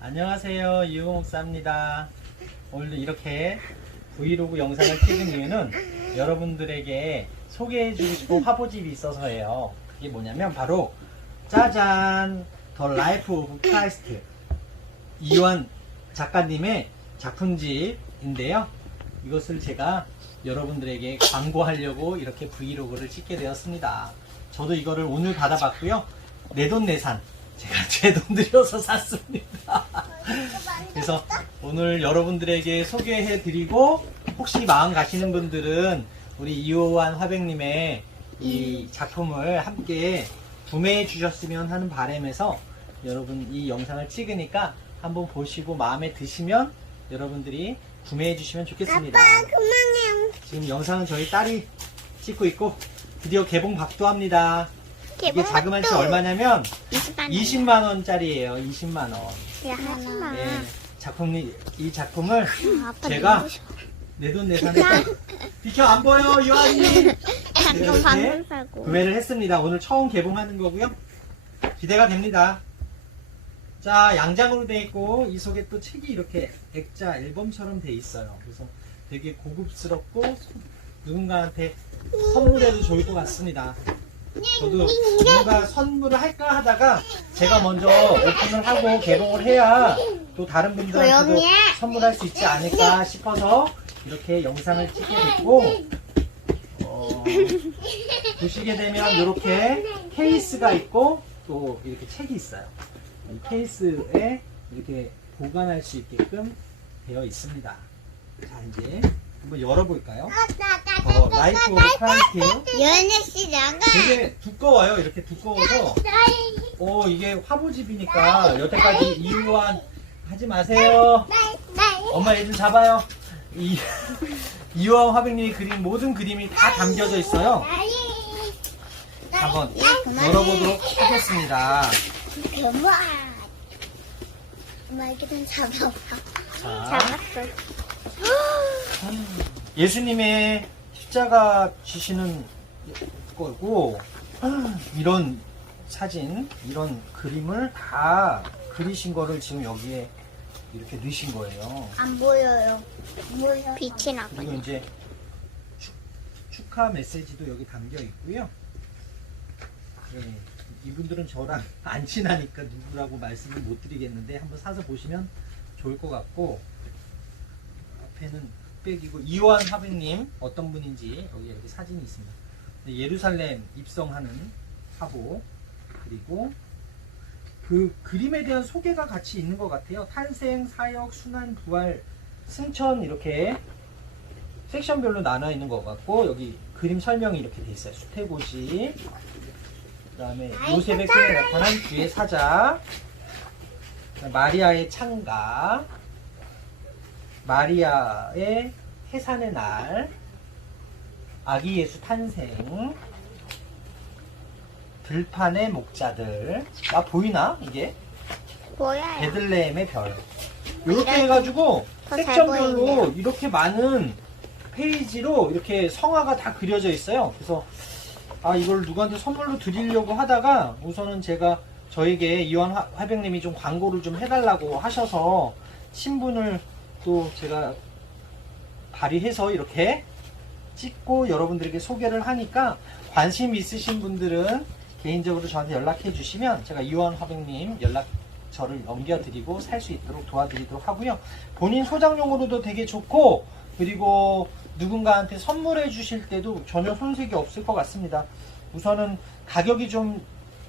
안녕하세요. 이호 목사입니다. 오늘도 이렇게 브이로그 영상을 찍은 이유는 여러분들에게 소개해주고 싶은 화보집이 있어서예요. 그게 뭐냐면 바로 짜잔! 더 라이프 오브 크라이스트 이완 작가님의 작품집인데요. 이것을 제가 여러분들에게 광고하려고 이렇게 브이로그를 찍게 되었습니다. 저도 이거를 오늘 받아봤고요. 내돈내산 제가 제 돈 들여서 샀습니다. 그래서 오늘 여러분들에게 소개해드리고 혹시 마음 가시는 분들은 우리 이호환 화백님의 이 작품을 함께 구매해 주셨으면 하는 바람에서 여러분 이 영상을 찍으니까 한번 보시고 마음에 드시면 여러분들이 구매해 주시면 좋겠습니다. 아빠 그만해. 지금 영상은 저희 딸이 찍고 있고 드디어 개봉 박도 합니다. 이게 자그만치 얼마냐면 20만 20만 원짜리예요. 20만 원. 야, 하지 마. 네, 작품 이 작품을 아, 제가 너무 싫어. 내돈 내산해서 비켜 안 보여 잠깐 이렇게 방금. 구매를 했습니다. 오늘 처음 개봉하는 거고요. 기대가 됩니다. 자 양장으로 돼 있고 이 속에 또 책이 이렇게 액자 앨범처럼 돼 있어요. 그래서 되게 고급스럽고 누군가한테 선물해도 좋을 것 같습니다. 저도 누가 선물을 할까 하다가 제가 먼저 오픈을 하고 개봉을 해야 또 다른 분들한테도. 선물할 수 있지 않을까 싶어서 이렇게 영상을 찍게 됐고 어, 보시게 되면 이렇게 케이스가 있고 또 이렇게 책이 있어요. 이 케이스에 이렇게 보관할 수 있게끔 되어 있습니다. 자 이제 한번 열어볼까요? 어, 라이프 크라이스트예요. 연애 씨 나가. 되게 두꺼워요. 이렇게 두꺼워서 어 이게 화보집이니까 여태까지 이유한 하지 마세요. 엄마 얘 좀 잡아요. 이 이유한 화백님이 그린 모든 그림이 다 담겨져 있어요. 한번 열어보도록 하겠습니다. 그만. 엄마 이렇게 좀 잡아봐. 자, 잡았어. 예수님의 십자가 지시는 거고 이런 사진, 이런 그림을 다 그리신 거를 지금 여기에 이렇게 넣으신 거예요. 안 보여요. 보여. 빛이 나고. 그리고 이제 축- 축하 메시지도 여기 담겨 있고요. 네, 이분들은 저랑 안 친하니까 누구라고 말씀을 못 드리겠는데 한번 사서 보시면 좋을 것 같고 앞에는 흑백이고 이호한 화백님 어떤 분인지 여기 이렇게 사진이 있습니다. 네, 예루살렘 입성하는 화보 그리고 그 그림에 대한 소개가 같이 있는 것 같아요. 탄생, 사역, 순환, 부활, 승천 이렇게 섹션별로 나눠 있는 것 같고 여기 그림 설명이 이렇게 돼 있어요. 수태고지 그다음에 요셉의 꿈에 나타난 주의 사자 마리아의 창가 마리아의 해산의 날 아기 예수 탄생 들판의 목자들 아 보이나 이게 보여요. 베들레헴의 별. 이렇게 해가지고 더잘 섹션별로. 이렇게 많은 페이지로 이렇게 성화가 다 그려져 있어요. 그래서 아 이걸 누구한테 선물로 드리려고 하다가 우선은 제가 저에게 이완 화- 화백님이 좀 광고를 좀 해달라고 하셔서 신분을 또 제가 발휘해서 이렇게 찍고 여러분들에게 소개를 하니까 관심 있으신 분들은 개인적으로 저한테 연락해 주시면 제가 이완 화백님 연락 저를 넘겨드리고 살 수 있도록 도와드리도록 하고요. 본인 소장용으로도 되게 좋고 그리고 누군가한테 선물해 주실 때도 전혀 손색이 없을 것 같습니다. 우선은 가격이 좀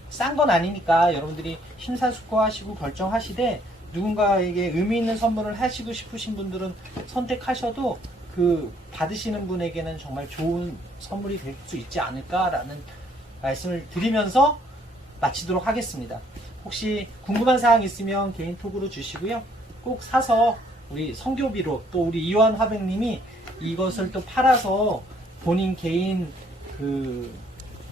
싼 건 아니니까 여러분들이 심사숙고하시고 결정하시되 누군가에게 의미 있는 선물을 하시고 싶으신 분들은 선택하셔도 그 받으시는 분에게는 정말 좋은 선물이 될 수 있지 않을까라는 말씀을 드리면서 마치도록 하겠습니다. 혹시 궁금한 사항 있으면 개인톡으로 주시고요. 꼭 사서 우리 성교비로 또 우리 이완 화백님이 이것을 또 팔아서 본인 개인 그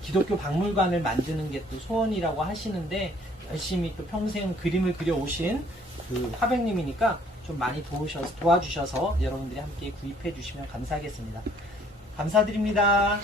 기독교 박물관을 만드는 게 또 소원이라고 하시는데 열심히 또 평생 그림을 그려 오신 그 화백님이니까 좀 많이 도우셔서 도와주셔서 여러분들이 함께 구입해 주시면 감사하겠습니다. 감사드립니다.